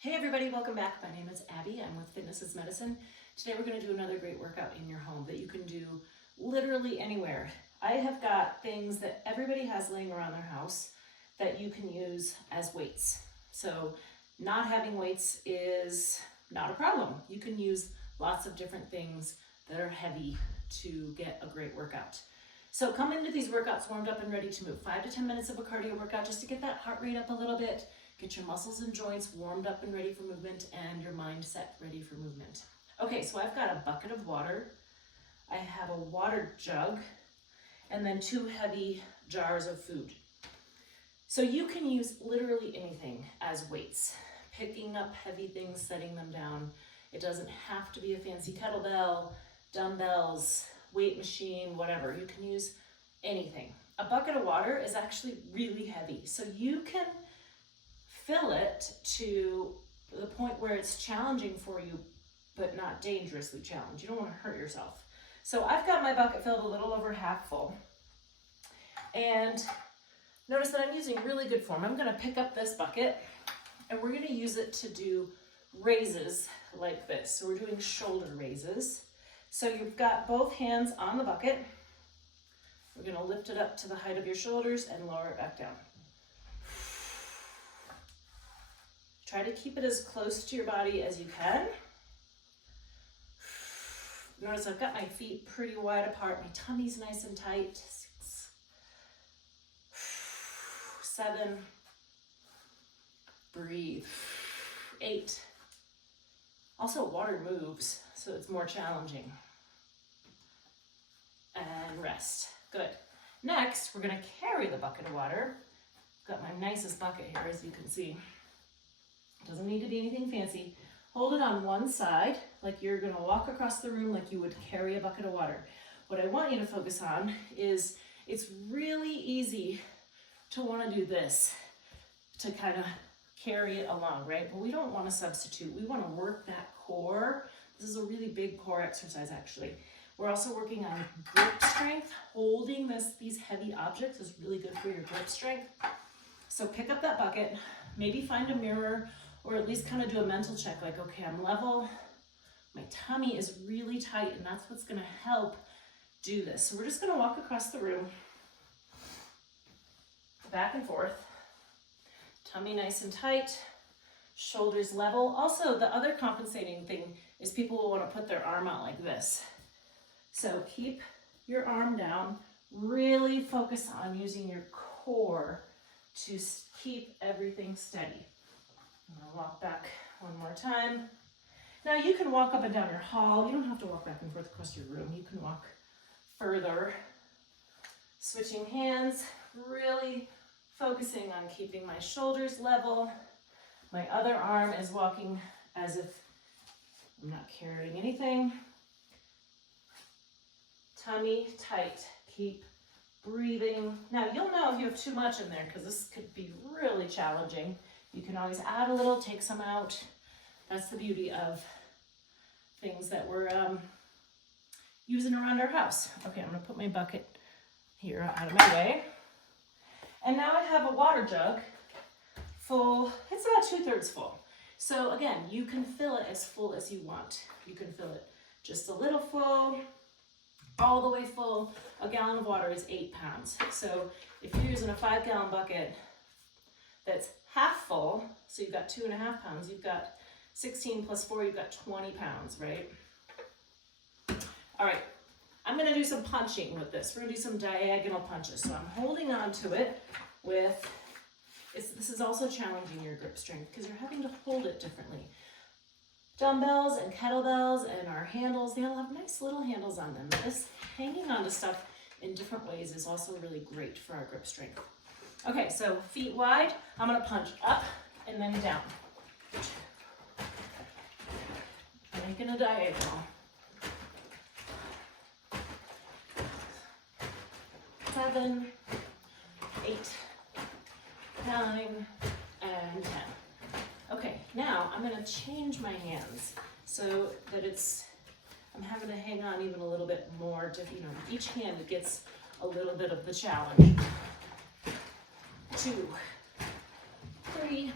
Hey everybody, welcome back. My name is Abby. I'm with Fitness is Medicine. Today we're going to do another great workout in your home that you can do literally anywhere. I have got things that everybody has laying around their house that you can use as weights. So not having weights is not a problem. You can use lots of different things that are heavy to get a great workout. So come into these workouts warmed up and ready to move. 5 to 10 minutes of a cardio workout just to get that heart rate up a little bit. Get your muscles and joints warmed up and ready for movement and your mindset ready for movement. Okay, so I've got a bucket of water. I have a water jug and then 2 heavy jars of food. So you can use literally anything as weights. Picking up heavy things, setting them down. It doesn't have to be a fancy kettlebell, dumbbells, weight machine, whatever. You can use anything. A bucket of water is actually really heavy. So you can fill it to the point where it's challenging for you, but not dangerously challenged. You don't want to hurt yourself. So I've got my bucket filled a little over half full. And notice that I'm using really good form. I'm going to pick up this bucket and we're going to use it to do raises like this. So we're doing shoulder raises. So you've got both hands on the bucket. We're going to lift it up to the height of your shoulders and lower it back down. Try to keep it as close to your body as you can. Notice I've got my feet pretty wide apart. My tummy's nice and tight. 6, 7, breathe. 8. Also, water moves, so it's more challenging. And rest. Good. Next, we're gonna carry the bucket of water. Got my nicest bucket here, as you can see. Doesn't need to be anything fancy. Hold it on one side, like you're gonna walk across the room like you would carry a bucket of water. What I want you to focus on is it's really easy to wanna do this, to kind of carry it along, right? But we don't wanna substitute. We wanna work that core. This is a really big core exercise, actually. We're also working on grip strength. Holding these heavy objects is really good for your grip strength. So pick up that bucket, maybe find a mirror, or at least kind of do a mental check, like, okay, I'm level, my tummy is really tight, and that's what's gonna help do this. So we're just gonna walk across the room, back and forth, tummy nice and tight, shoulders level. Also, the other compensating thing is people will wanna put their arm out like this. So keep your arm down, really focus on using your core to keep everything steady. I'm gonna walk back one more time. Now you can walk up and down your hall. You don't have to walk back and forth across your room. You can walk further. Switching hands, really focusing on keeping my shoulders level. My other arm is walking as if I'm not carrying anything. Tummy tight, keep breathing. Now you'll know if you have too much in there because this could be really challenging. You can always add a little, take some out. That's the beauty of things that we're using around our house. Okay, I'm gonna put my bucket here out of my way. And now I have a water jug full, it's about 2/3 full. So again, you can fill it as full as you want. You can fill it just a little full, all the way full. A gallon of water is 8 pounds. So if you're using a 5-gallon bucket that's half full, so you've got 2.5 pounds, you've got 16 plus 4, you've got 20 pounds, right? All right, I'm gonna do some punching with this. We're gonna do some diagonal punches. So I'm holding on to it with, this is also challenging your grip strength because you're having to hold it differently. Dumbbells and kettlebells and our handles, they all have nice little handles on them. This hanging onto stuff in different ways is also really great for our grip strength. Okay, so feet wide, I'm gonna punch up and then down. Making a diagonal. 7, 8, 9, and 10. Okay, now I'm gonna change my hands so that I'm having to hang on even a little bit more to, each hand gets a little bit of the challenge. 2, 3,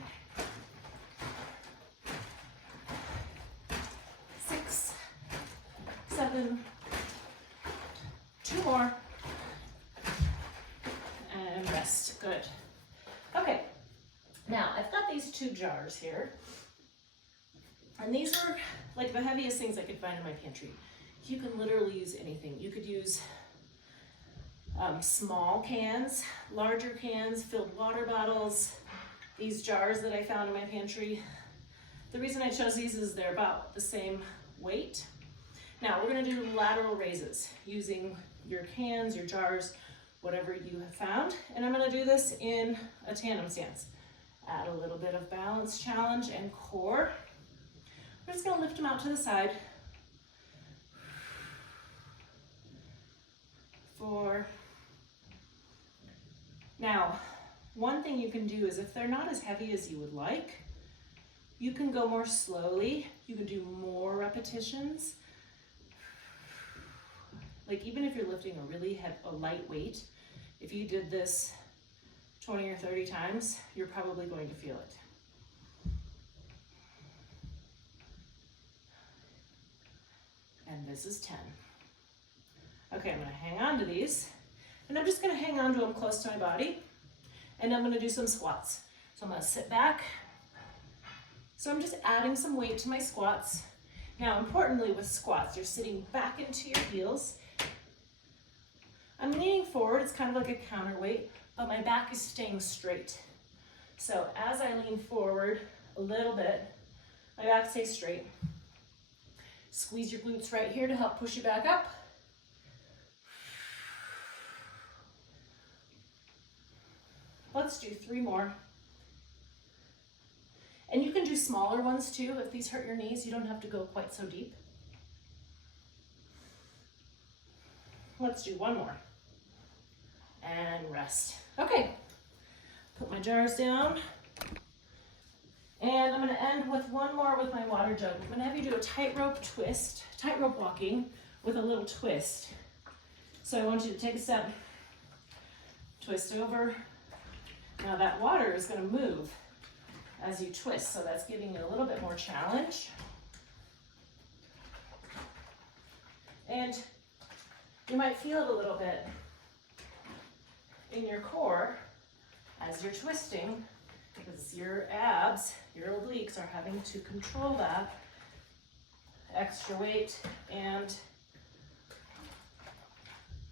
7. 2 more. And rest. Good. Okay. Now, I've got these 2 jars here. And these were like the heaviest things I could find in my pantry. You can literally use anything. You could use small cans, larger cans, filled water bottles, these jars that I found in my pantry. The reason I chose these is they're about the same weight. Now we're gonna do lateral raises using your cans, your jars, whatever you have found. And I'm gonna do this in a tandem stance. Add a little bit of balance challenge and core. We're just gonna lift them out to the side. 4. Now, one thing you can do is if they're not as heavy as you would like, you can go more slowly. You can do more repetitions. Like even if you're lifting a really a light weight, if you did this 20 or 30 times, you're probably going to feel it. And this is 10. Okay, I'm gonna hang on to these, and I'm just gonna hang on to them close to my body, and I'm gonna do some squats. So I'm gonna sit back. So I'm just adding some weight to my squats. Now, importantly with squats, you're sitting back into your heels. I'm leaning forward, it's kind of like a counterweight, but my back is staying straight. So as I lean forward a little bit, my back stays straight. Squeeze your glutes right here to help push you back up. Let's do 3 more. And you can do smaller ones too. If these hurt your knees, you don't have to go quite so deep. Let's do 1 more. And rest. Okay, put my jars down. And I'm gonna end with 1 more with my water jug. I'm gonna have you do a tightrope twist, tightrope walking with a little twist. So I want you to take a step, twist over. Now that water is gonna move as you twist, so that's giving you a little bit more challenge. And you might feel it a little bit in your core as you're twisting, because your abs, your obliques are having to control that extra weight and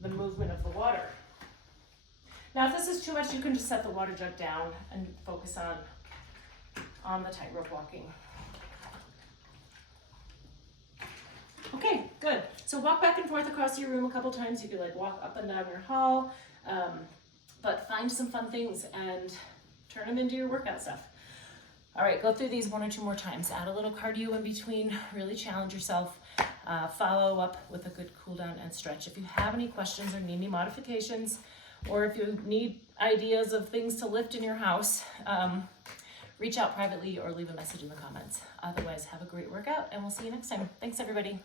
the movement of the water. Now, if this is too much, you can just set the water jug down and focus on the tightrope walking. Okay, good. So walk back and forth across your room a couple times. You could like walk up and down your hall, but find some fun things and turn them into your workout stuff. All right, go through these 1 or 2 more times. Add a little cardio in between, really challenge yourself. Follow up with a good cool down and stretch. If you have any questions or need any modifications, or if you need ideas of things to lift in your house, reach out privately or leave a message in the comments. Otherwise, have a great workout and we'll see you next time. Thanks, everybody.